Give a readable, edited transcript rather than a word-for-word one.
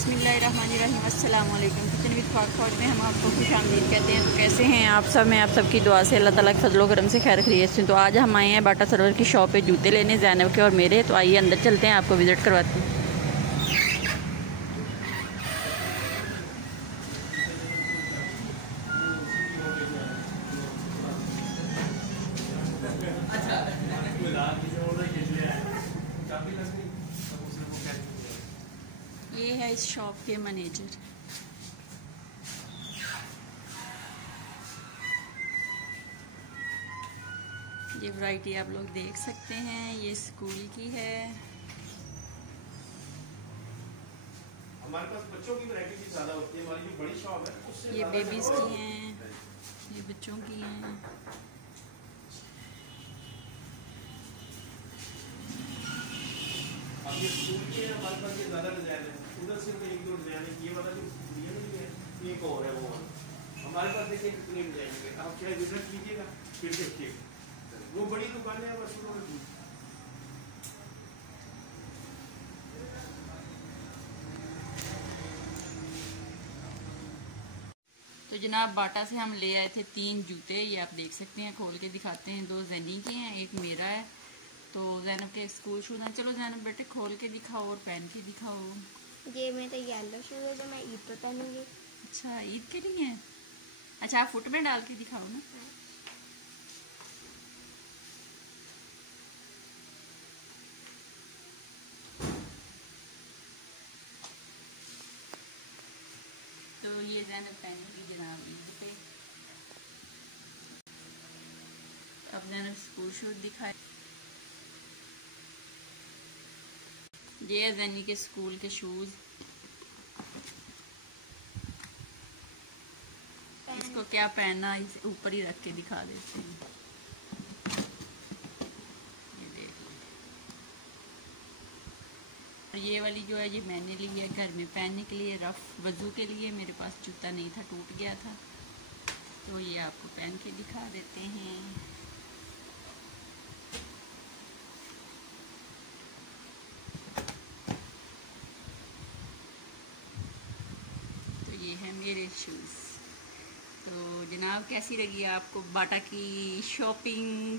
बिस्मिल्लाहिर्रहमानिर्रहीम अस्सलाम वालेकुम। किचन विद फाक फौज में हम आपको खुश आमदीद कहते हैं। तो कैसे हैं आप सब? मैं आप सबकी दुआ से अल्लाह ताला के फजलो करम से खैर खैरियत से। तो आज हम आए हैं बाटा सरवर की शॉप पे जूते लेने, ज़ैनब के और मेरे। तो आइए अंदर चलते हैं, आपको विज़िट करवाते हैं। ये है इस शॉप के मैनेजर। ये वैरायटी आप लोग देख सकते हैं, ये स्कूल की है। हमारे पास बच्चों की वैरायटी भी ज़्यादा होती है। हमारी जो बड़ी शॉप है उससे ये बेबीज़ की हैं, ये बच्चों की हैं। अब ये स्कूल के हमारे पास ये ज़्यादा डिजाइन है। उधर से एक दो डिजाइन है। ये वाला जो ये नहीं है, एक और है वो वाला। हमारे पास देखिए कितने डिजाइन है, आप चाहे विजिट कीजिएगा फिर देखिएगा। वो बड़ी दुकान है बस उन्होंने। तो जनाब बाटा से हम ले आए थे 3 जूते, ये आप देख सकते हैं, खोल के दिखाते हैं। 2 जैनी के हैं, एक मेरा है। तो ज़ैनब के स्कूल शूज़ हैं। चलो ज़ैनब बेटे खोल के दिखाओ और पहन के दिखाओ। ये मेरा येलो शूज है जो मैं ईद पर पहनूंगी। अच्छा, ईद के लिए है? अच्छा, आप फुट में डाल के दिखाओ ना। तो ये ज़ैनब पहनेगी जनाब ईद पे। अब ज़ैनब स्कूल शूज़ दिखाए। ये है ज़ैनी के स्कूल के शूज़। इसको क्या पहनना, इसे ऊपर ही रख के दिखा देते हैं। ये देख लो। और ये वाली जो है ये मैंने ली है घर में पहनने के लिए, रफ वज़ू के लिए। मेरे पास जूता नहीं था, टूट गया था, तो ये आपको पहन के दिखा देते हैं। तो ये है मेरे शूज़। तो जनाब कैसी लगी आपको बाटा की शॉपिंग?